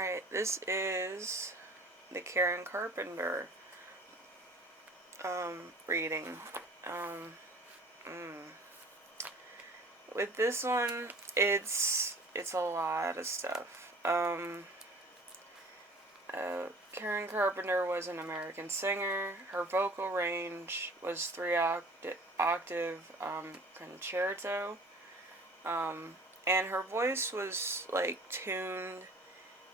Alright, this is the Karen Carpenter reading. With this one, it's a lot of stuff. Karen Carpenter was an American singer. Her vocal range was 3-octave concerto. And her voice was like tuned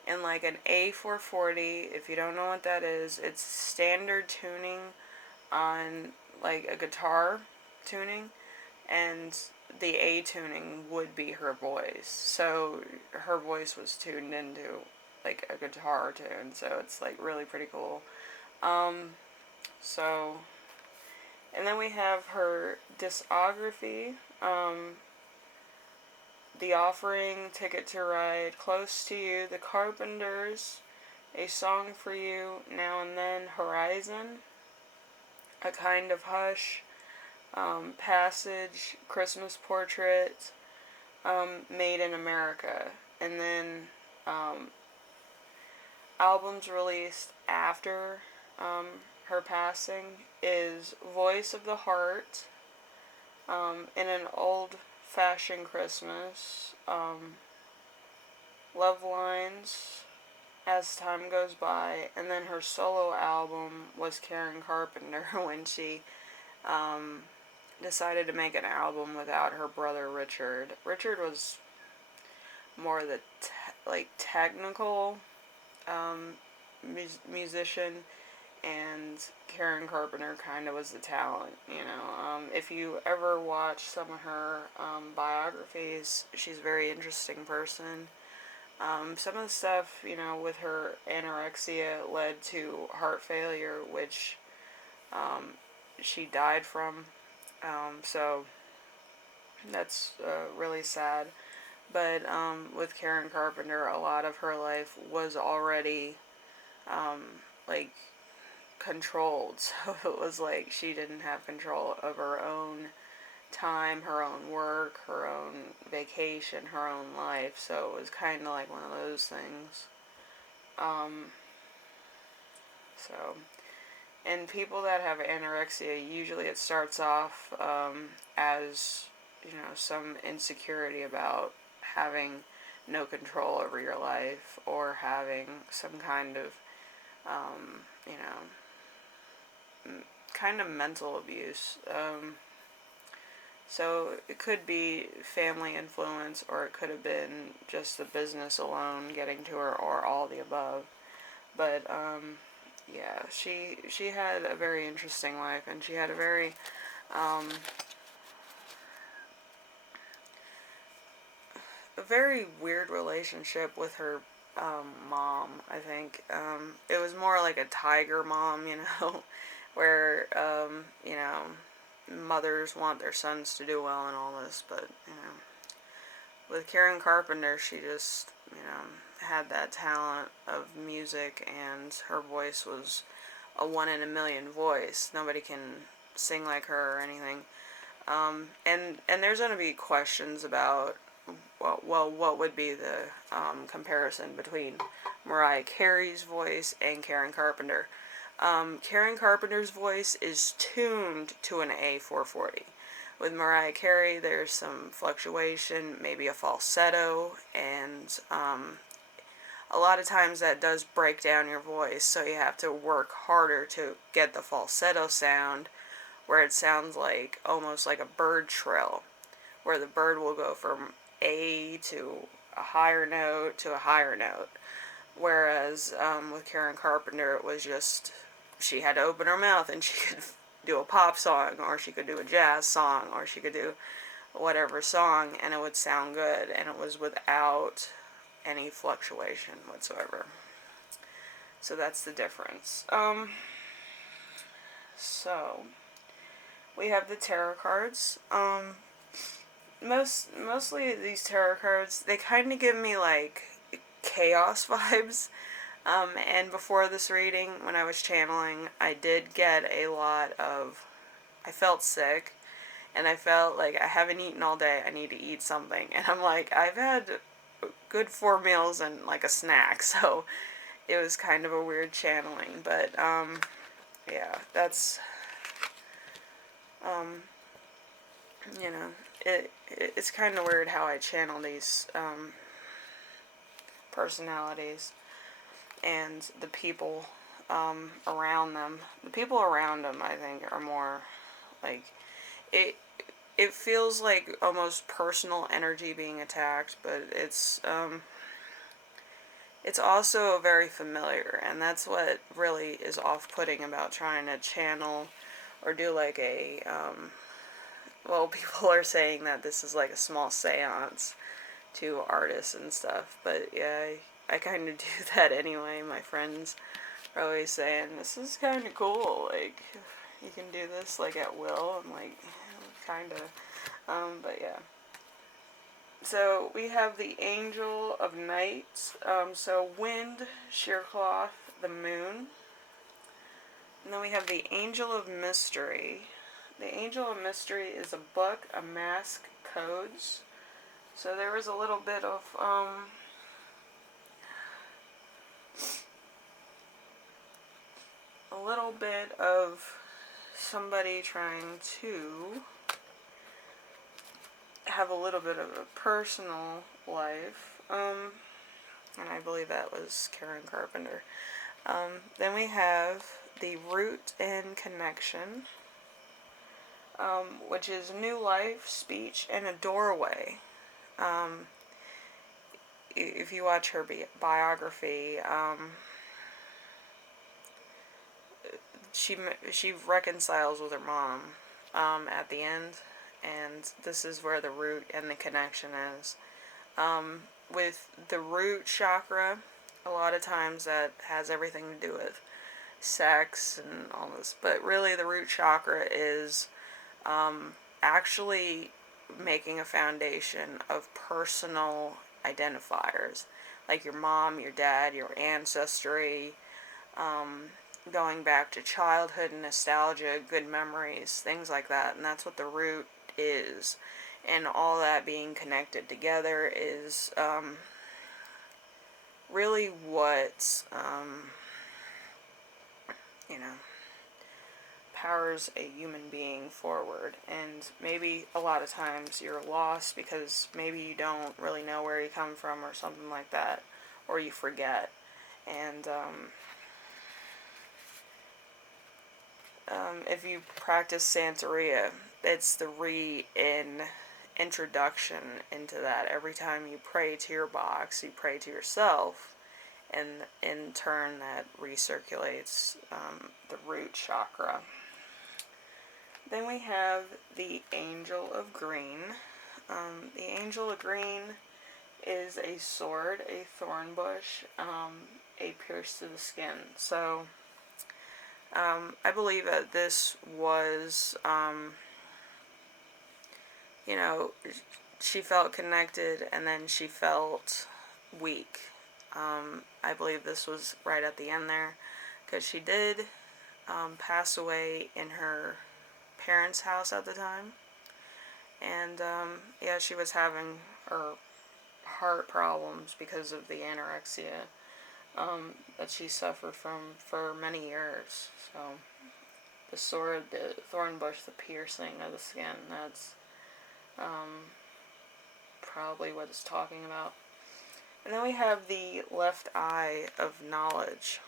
in like an A440. If you don't know what that is, it's standard tuning on like a guitar tuning, and the A tuning would be her voice. So her voice was tuned into like a guitar tune, so it's like really pretty cool. So, and then we have her discography. The Offering, Ticket to Ride, Close to You, The Carpenters, A Song for You, Now and Then, Horizon, A Kind of Hush, Passage, Christmas Portrait, Made in America. And then albums released after her passing is Voice of the Heart, In an Old-Fashioned Christmas, Love Lines, As Time Goes By, and then her solo album was Karen Carpenter when she decided to make an album without her brother Richard. Richard was more the technical musician, and Karen Carpenter kind of was the talent, you know. If you ever watch some of her biographies, she's a very interesting person. Some of the stuff, you know, with her anorexia led to heart failure, which she died from. So that's really sad. But with Karen Carpenter, a lot of her life was already like controlled. So it was like she didn't have control of her own time, her own work, her own vacation, her own life. So it was kind of like one of those things. And people that have anorexia, usually it starts off as, you know, some insecurity about having no control over your life, or having some kind of, you know, kind of mental abuse. So it could be family influence, or it could have been just the business alone getting to her, or all the above. But yeah, she had a very interesting life, and she had a very weird relationship with her mom. I think it was more like a tiger mom, you know, where you know, mothers want their sons to do well and all this, but you know, with Karen Carpenter, she just, you know, had that talent of music, and her voice was a 1 in a million voice. Nobody can sing like her or anything. And there's going to be questions about, well, what would be the comparison between Mariah Carey's voice and Karen Carpenter. Karen Carpenter's voice is tuned to an A440. With Mariah Carey, there's some fluctuation, maybe a falsetto, and a lot of times that does break down your voice, so you have to work harder to get the falsetto sound, where it sounds like almost like a bird trill, where the bird will go from A to a higher note to a higher note. Whereas with Karen Carpenter, it was just, she had to open her mouth and she could do a pop song, or she could do a jazz song, or she could do whatever song, and it would sound good, and it was without any fluctuation whatsoever. So that's the difference. So we have the tarot cards. Mostly these tarot cards, they kind of give me like chaos vibes. And before this reading, when I was channeling, I did get a lot of, I felt sick, and I felt like I haven't eaten all day, I need to eat something. And I'm like, I've had good 4 meals and like a snack, so it was kind of a weird channeling, but yeah, that's you know, it's kind of weird how I channel these personalities and the people around them. The people around them, I think, are more like it. It feels like almost personal energy being attacked, but it's also very familiar, and that's what really is off-putting about trying to channel or do like a well, people are saying that this is like a small seance to artists and stuff, but yeah, I kind of do that anyway. My friends are always saying, this is kind of cool, like, you can do this, like, at will. I'm like, kind of, but yeah. So, we have the Angel of Night, so Wind, Shearcloth, the Moon. And then we have the Angel of Mystery. The Angel of Mystery is a book, a mask, codes. So there was a little bit of, somebody trying to have a little bit of a personal life, and I believe that was Carpenter. Then we have the Root and Connection, which is new life, speech, and a doorway. If you watch her biography, she reconciles with her mom at the end, and this is where the root and the connection is. With the root chakra, a lot of times that has everything to do with sex and all this, but really the root chakra is actually making a foundation of personal identifiers, like your mom, your dad, your ancestry, going back to childhood, nostalgia, good memories, things like that, and that's what the root is. And all that being connected together is really what, you know, powers a human being forward. And maybe a lot of times you're lost because maybe you don't really know where you come from or something like that, or you forget. And if you practice Santeria, it's the introduction into that. Every time you pray to your box, you pray to yourself, and in turn that recirculates the root chakra. Then we have the Angel of Green. The Angel of Green is a sword, a thorn bush, a pierce to the skin. So I believe that this was, you know, she felt connected and then she felt weak. I believe this was right at the end there, because she did pass away in her parents' house at the time. And yeah, she was having her heart problems because of the anorexia that she suffered from for many years. So the sword, the thorn bush, the piercing of the skin, that's probably what it's talking about. And then we have the left eye of knowledge.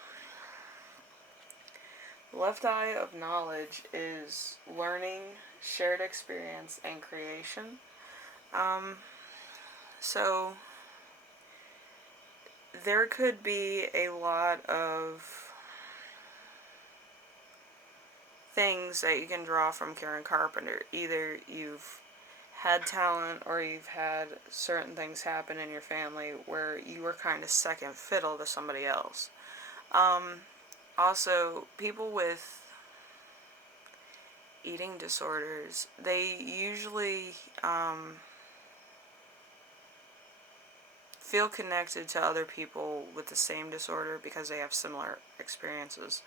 The left eye of knowledge is learning, shared experience, and creation. So there could be a lot of things that you can draw from Karen Carpenter. Either you've had talent or you've had certain things happen in your family where you were kind of second fiddle to somebody else. Also, people with eating disorders, they usually feel connected to other people with the same disorder because they have similar experiences.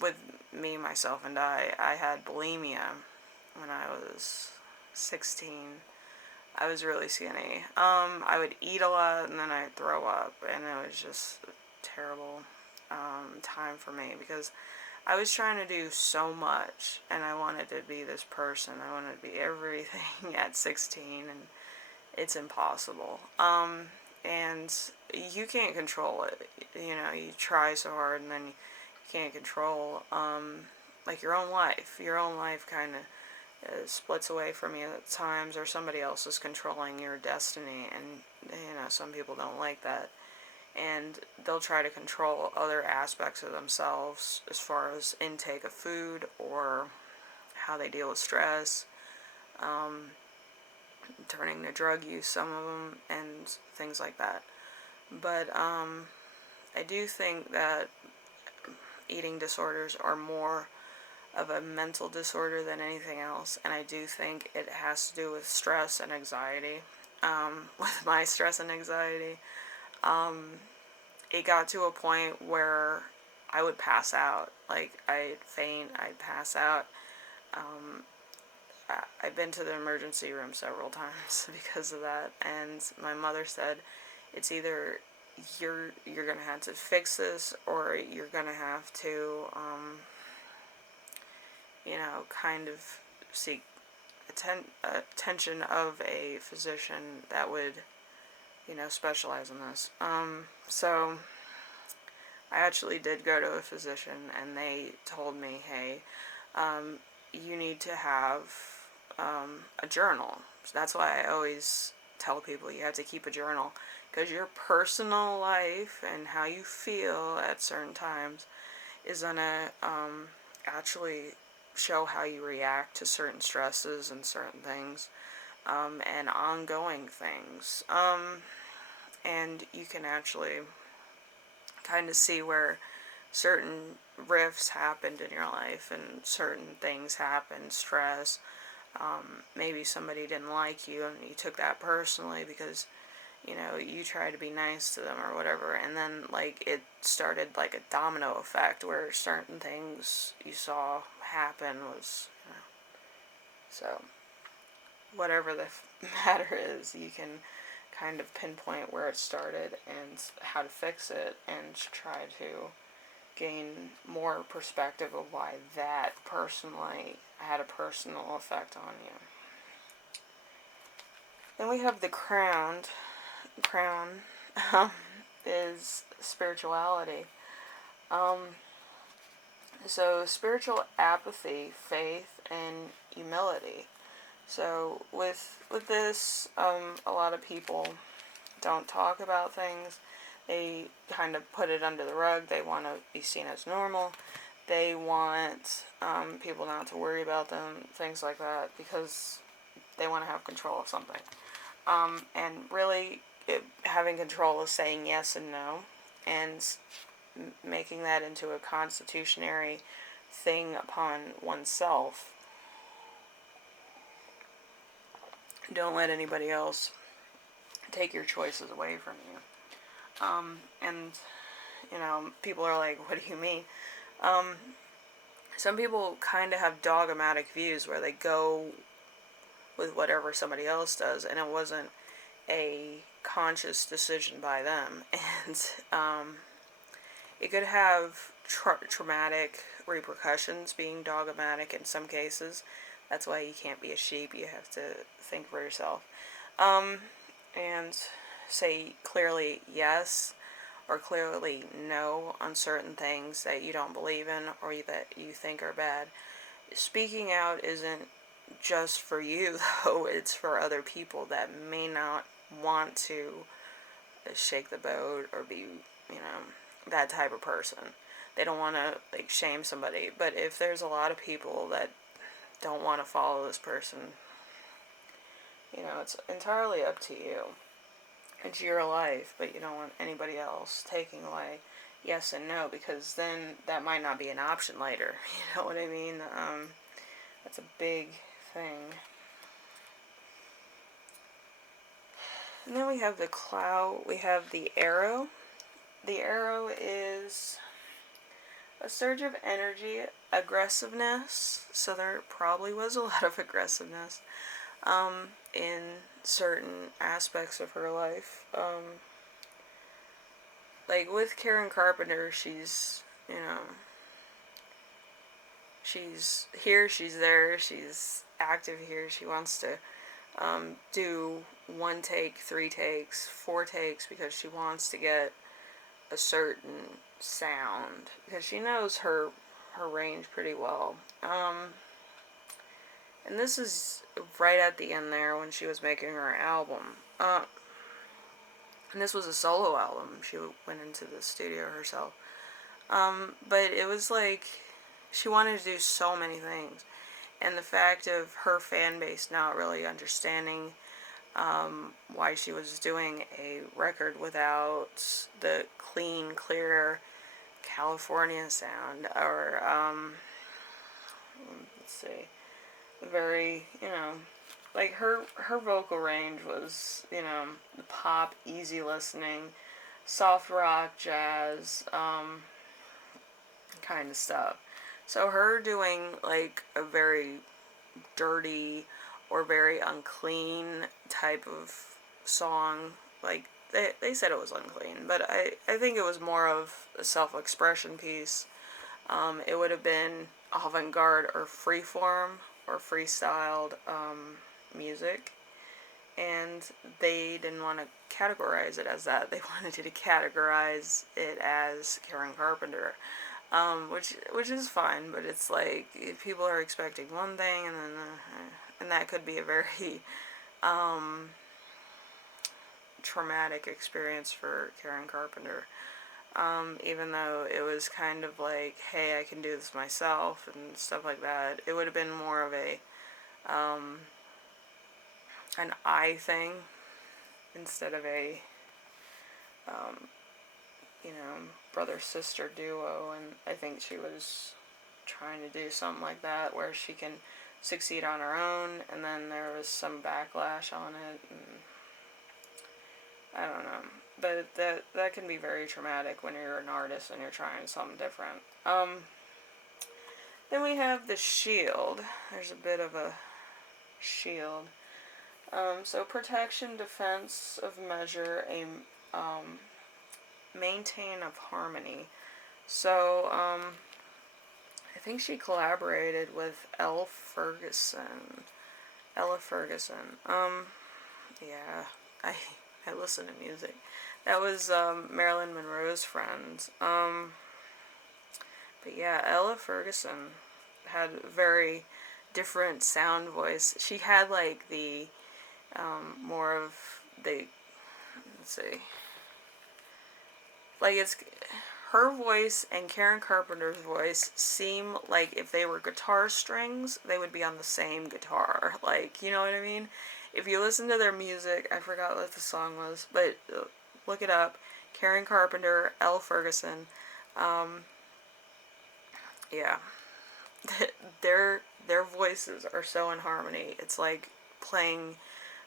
With me, myself, and I had bulimia when I was 16. I was really skinny. I would eat a lot and then I'd throw up, and it was just a terrible time for me because I was trying to do so much and I wanted to be this person. I wanted to be everything at 16, and it's impossible. And you can't control it. You know, you try so hard and then you can't control, like your own life. Your own life kind of splits away from you at times, or somebody else is controlling your destiny, and you know, some people don't like that, and they'll try to control other aspects of themselves as far as intake of food or how they deal with stress, um, turning to drug use, some of them, and things like that. But I do think that eating disorders are more of a mental disorder than anything else, and I do think it has to do with stress and anxiety. With my stress and anxiety, um, it got to a point where I would pass out. Like, I'd faint, I'd pass out. Um, I've been to the emergency room several times because of that, and my mother said, it's either you're gonna have to fix this, or you're gonna have to, you know, kind of seek attention of a physician that would, you know, specialize in this. So I actually did go to a physician, and they told me, hey, you need to have a journal. So that's why I always tell people you have to keep a journal, because your personal life and how you feel at certain times is going to actually show how you react to certain stresses and certain things, and ongoing things. And you can actually kind of see where certain rifts happened in your life and certain things happened, stress. Maybe somebody didn't like you and you took that personally because, you know, you tried to be nice to them or whatever, and then, like, it started like a domino effect where certain things you saw happen was, you know, so whatever the matter is, you can kind of pinpoint where it started and how to fix it, and try to gain more perspective of why that personally had a personal effect on you. Then we have the crown. Is spirituality. So spiritual apathy, faith, and humility. So with this, a lot of people don't talk about things. They kind of put it under the rug. They want to be seen as normal. They want people not to worry about them, things like that, because they want to have control of something. And really, having control is saying yes and no, and making that into a constitutionary thing upon oneself. Don't let anybody else take your choices away from you. And, you know, people are like, what do you mean? Some people kind of have dogmatic views where they go with whatever somebody else does, and it wasn't a conscious decision by them. And it could have traumatic repercussions being dogmatic in some cases. That's why you can't be a sheep. You have to think for yourself. And say clearly yes or clearly no on certain things that you don't believe in or that you think are bad. Speaking out isn't just for you, though. It's for other people that may not want to shake the boat or be, you know, that type of person. They don't want to, like, shame somebody. But if there's a lot of people that don't want to follow this person, you know, it's entirely up to you. It's your life, but you don't want anybody else taking away yes and no, because then that might not be an option later. You know what I mean? That's a big thing. And then we have the cloud. We have the arrow. The arrow is a surge of energy, aggressiveness. So there probably was a lot of aggressiveness. in certain aspects of her life. Like with Karen Carpenter, she's, you know, she's here, she's there, she's active here. She wants to do 1 take, 3 takes, 4 takes because she wants to get a certain sound because she knows her range pretty well. And this is right at the end there when she was making her album. And this was a solo album. She went into the studio herself. But it was like she wanted to do so many things. And the fact of her fan base not really understanding why she was doing a record without the clean, clear California sound, or let's see, very, you know, like her vocal range was, you know, pop, easy listening, soft rock, jazz, kind of stuff. So her doing like a very dirty or very unclean type of song, like they said it was unclean, but I think it was more of a self-expression piece. It would have been avant-garde or freeform or freestyled music, and they didn't want to categorize it as that. They wanted to categorize it as Karen Carpenter, which is fine, but it's like if people are expecting one thing, and then and that could be a very traumatic experience for Karen Carpenter. Even though it was kind of like, hey, I can do this myself and stuff like that, it would have been more of a an I thing instead of a you know, brother-sister duo. And I think she was trying to do something like that where she can succeed on her own, and then there was some backlash on it, and I don't know. But that can be very traumatic when you're an artist and you're trying something different. Then we have the shield. There's a bit of a shield. So protection, defense of measure, a maintain of harmony. So I think she collaborated with Ella Ferguson. Yeah, I listen to music. That was Marilyn Monroe's friend. But yeah, Ella Ferguson had a very different sound voice. She had like the more of the, let's see, like it's her voice and Karen Carpenter's voice seem like if they were guitar strings, they would be on the same guitar. Like, you know what I mean? If you listen to their music, I forgot what the song was, but look it up. Karen Carpenter, Ella Ferguson. Yeah. their voices are so in harmony. It's like playing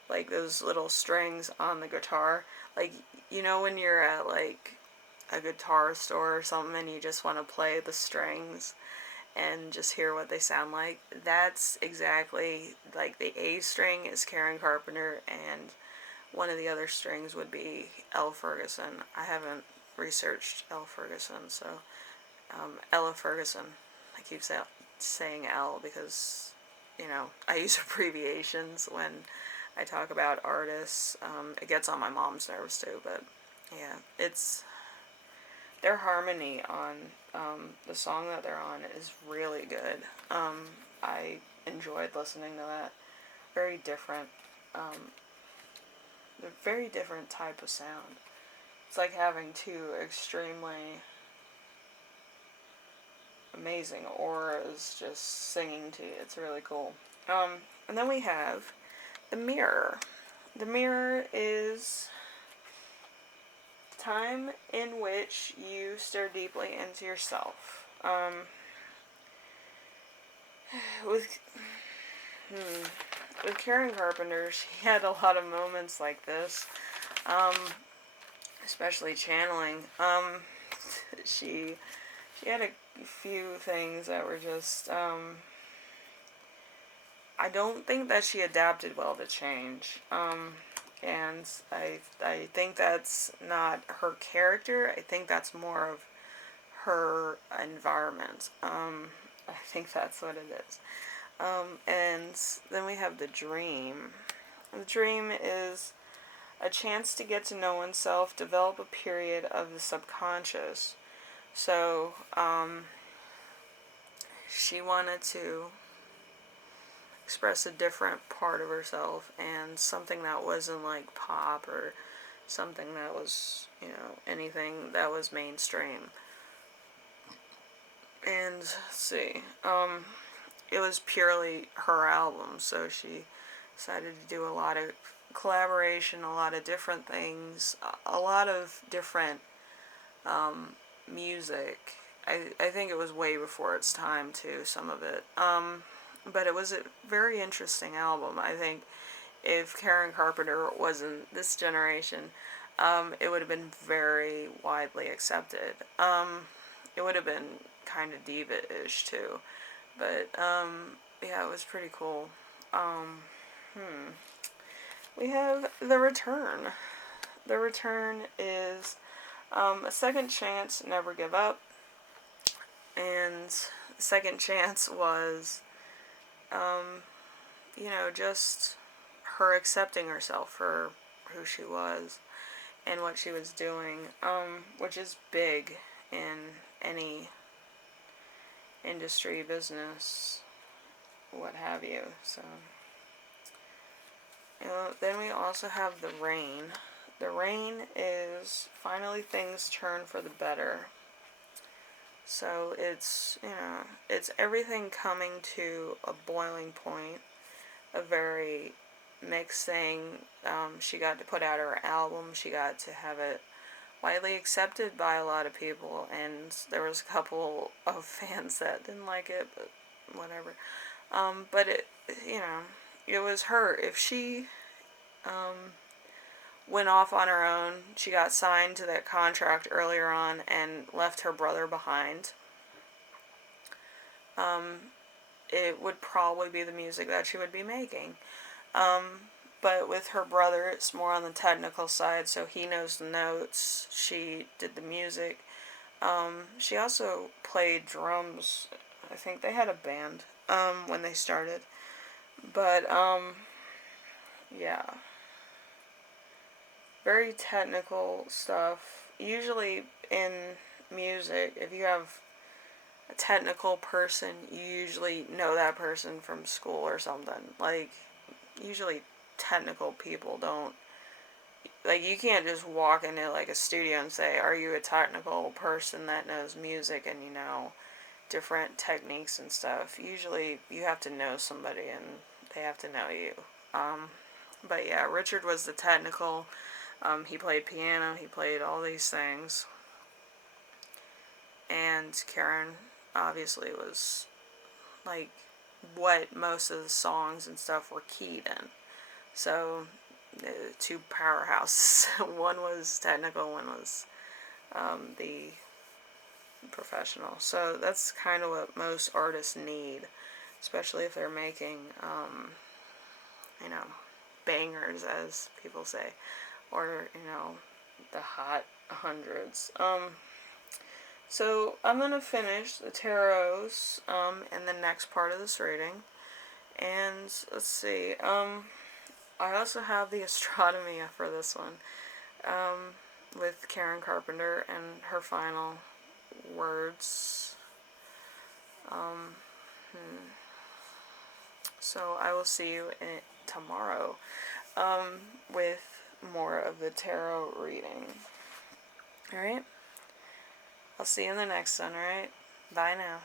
like those little strings on the guitar. Like, you know when you're at like a guitar store or something and you just want to play the strings and just hear what they sound like? That's exactly, like, the A string is Karen Carpenter and one of the other strings would be Ella Ferguson. I haven't researched Ella Ferguson, so Ella Ferguson. I keep saying L because, you know, I use abbreviations when I talk about artists. It gets on my mom's nerves too, but yeah, it's their harmony on the song that they're on is really good. I enjoyed listening to that. Very different, a very different type of sound. It's like having two extremely amazing auras just singing to you. It's really cool. And then we have the mirror. The mirror is time in which you stare deeply into yourself. With Karen Carpenter, she had a lot of moments like this, especially channeling. She had a few things that were just I don't think that she adapted well to change. And I think that's not her character. I think that's more of her environment. I think that's what it is. And then we have the dream. The dream is a chance to get to know oneself, develop a period of the subconscious. So, she wanted to express a different part of herself and something that wasn't like pop or something that was, anything that was mainstream. And let's see, it was purely her album, so she decided to do a lot of collaboration, a lot of different things, a lot of different music. I think it was way before its time too, some of it. But it was a very interesting album. I think if Karen Carpenter wasn't this generation, it would have been very widely accepted. It would have been kind of diva-ish too. But, yeah, it was pretty cool. We have The Return. The Return is a second chance, never give up. And the second chance was, just her accepting herself for who she was and what she was doing, which is big in any industry, business, what have you. So, then we also have The Rain. The Rain is finally things turn for the better. So it's, it's everything coming to a boiling point, a very mixed thing. She got to put out her album, she got to have it widely accepted by a lot of people, and there was a couple of fans that didn't like it, but whatever. But it was her. If she went off on her own, she got signed to that contract earlier on and left her brother behind, it would probably be the music that she would be making. But with her brother, it's more on the technical side, so he knows the notes. She did the music. She also played drums. I think they had a band when they started. But, yeah. Very technical stuff. Usually in music, if you have a technical person, you usually know that person from school or something. Like, usually technical people don't, like, you can't just walk into like a studio and say, are you a technical person that knows music and you know different techniques and stuff. Usually you have to know somebody and they have to know you. But yeah, Richard was the technical. He played piano, he played all these things. And Karen obviously was like what most of the songs and stuff were keyed in. So, two powerhouses. One was technical, one was the professional. So that's kind of what most artists need, especially if they're making, bangers, as people say, or, the hot hundreds. So I'm going to finish the tarots in the next part of this reading. And let's see, I also have the astronomy for this one, with Karen Carpenter and her final words. So I will see you tomorrow with more of the tarot reading. Alright? I'll see you in the next one, alright? Bye now.